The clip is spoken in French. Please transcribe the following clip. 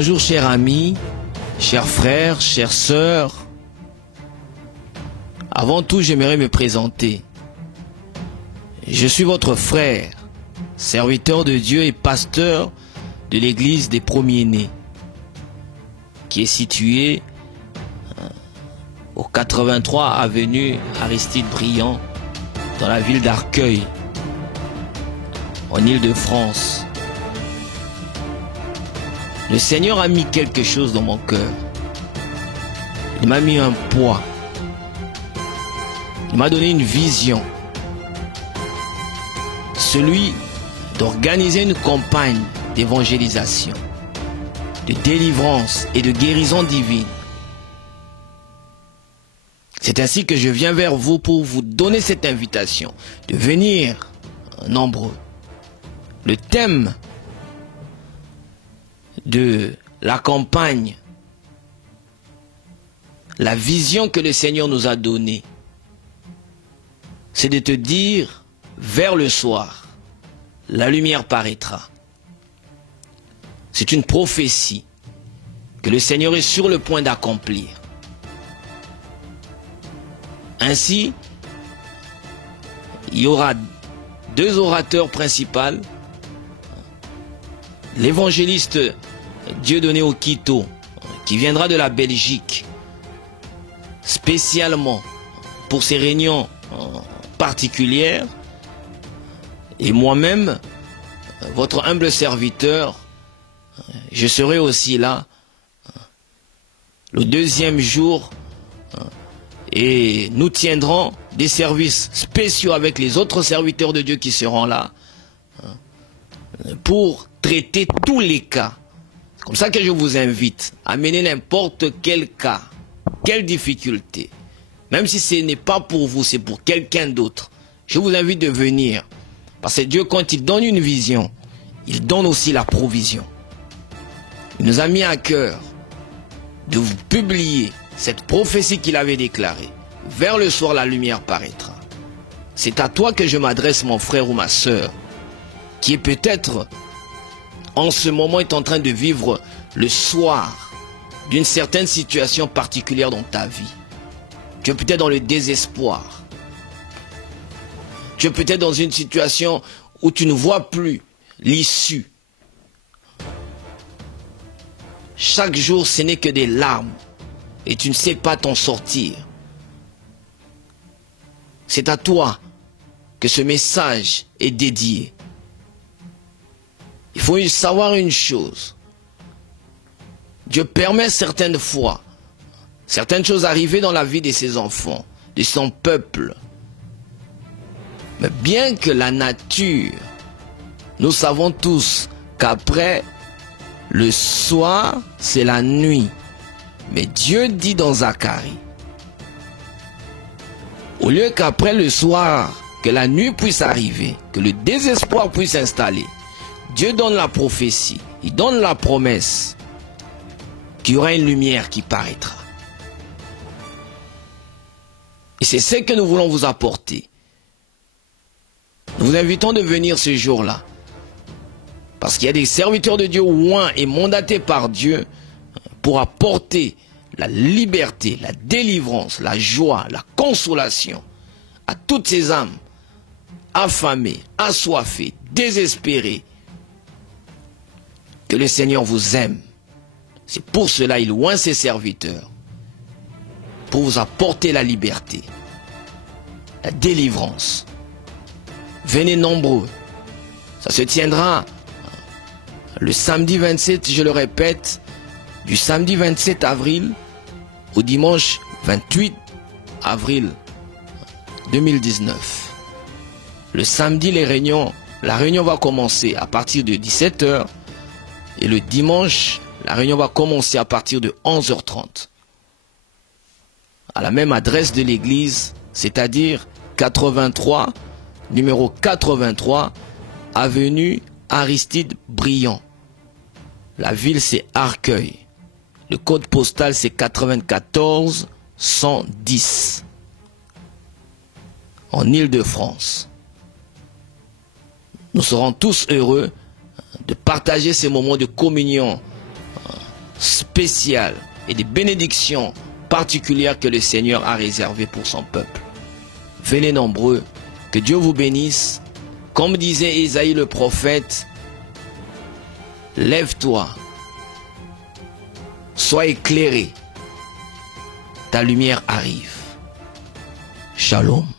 Bonjour chers amis, chers frères, chères sœurs. Avant tout, j'aimerais me présenter. Je suis votre frère, serviteur de Dieu et pasteur de l'église des premiers-nés, qui est située au 83 avenue Aristide Briand, dans la ville d'Arcueil, en Île-de-France. Le Seigneur a mis quelque chose dans mon cœur. Il m'a mis un poids. Il m'a donné une vision. Celui d'organiser une campagne d'évangélisation, de délivrance et de guérison divine. C'est ainsi que je viens vers vous pour vous donner cette invitation de venir nombreux. Le thème de la campagne, la vision que le Seigneur nous a donnée, c'est de te dire, vers le soir, la lumière paraîtra. C'est une prophétie que le Seigneur est sur le point d'accomplir. Ainsi, il y aura deux orateurs principaux. L'évangéliste Dieudonné Okito, qui viendra de la Belgique, spécialement pour ces réunions particulières, et moi-même, votre humble serviteur, je serai aussi là le deuxième jour, et nous tiendrons des services spéciaux avec les autres serviteurs de Dieu qui seront là, pour traiter tous les cas. C'est comme ça que je vous invite à mener n'importe quel cas, quelle difficulté. Même si ce n'est pas pour vous, c'est pour quelqu'un d'autre. Je vous invite de venir. Parce que Dieu, quand il donne une vision, il donne aussi la provision. Il nous a mis à cœur de vous publier cette prophétie qu'il avait déclarée. Vers le soir, la lumière paraîtra. C'est à toi que je m'adresse, mon frère ou ma sœur, qui est peut-être en ce moment est en train de vivre le soir d'une certaine situation particulière dans ta vie. Tu es peut-être dans le désespoir. Tu es peut-être dans une situation où tu ne vois plus l'issue. Chaque jour, ce n'est que des larmes et tu ne sais pas t'en sortir. C'est à toi que ce message est dédié. Il faut savoir une chose. Dieu permet certaines fois certaines choses arriver dans la vie de ses enfants, de son peuple. Mais bien que la nature, nous savons tous qu'après le soir, c'est la nuit. Mais Dieu dit dans Zacharie, au lieu qu'après le soir, que la nuit puisse arriver, que le désespoir puisse s'installer, Dieu donne la prophétie, il donne la promesse qu'il y aura une lumière qui paraîtra. Et c'est ce que nous voulons vous apporter. Nous vous invitons de venir ce jour-là. Parce qu'il y a des serviteurs de Dieu oints et mandatés par Dieu pour apporter la liberté, la délivrance, la joie, la consolation à toutes ces âmes affamées, assoiffées, désespérées. Que le Seigneur vous aime. C'est pour cela qu'il oint ses serviteurs. Pour vous apporter la liberté, la délivrance. Venez nombreux. Ça se tiendra le samedi 27, je le répète, du samedi 27 avril au dimanche 28 avril 2019. Le samedi, la réunion va commencer à partir de 17 h. Et le dimanche, la réunion va commencer à partir de 11h30. À la même adresse de l'église, c'est-à-dire 83, numéro 83, avenue Aristide Briand. La ville, c'est Arcueil. Le code postal, c'est 94 110. En Île-de-France. Nous serons tous heureux de partager ces moments de communion spéciales et des bénédictions particulières que le Seigneur a réservées pour son peuple. Venez nombreux, que Dieu vous bénisse. Comme disait Isaïe le prophète, lève-toi, sois éclairé, ta lumière arrive. Shalom.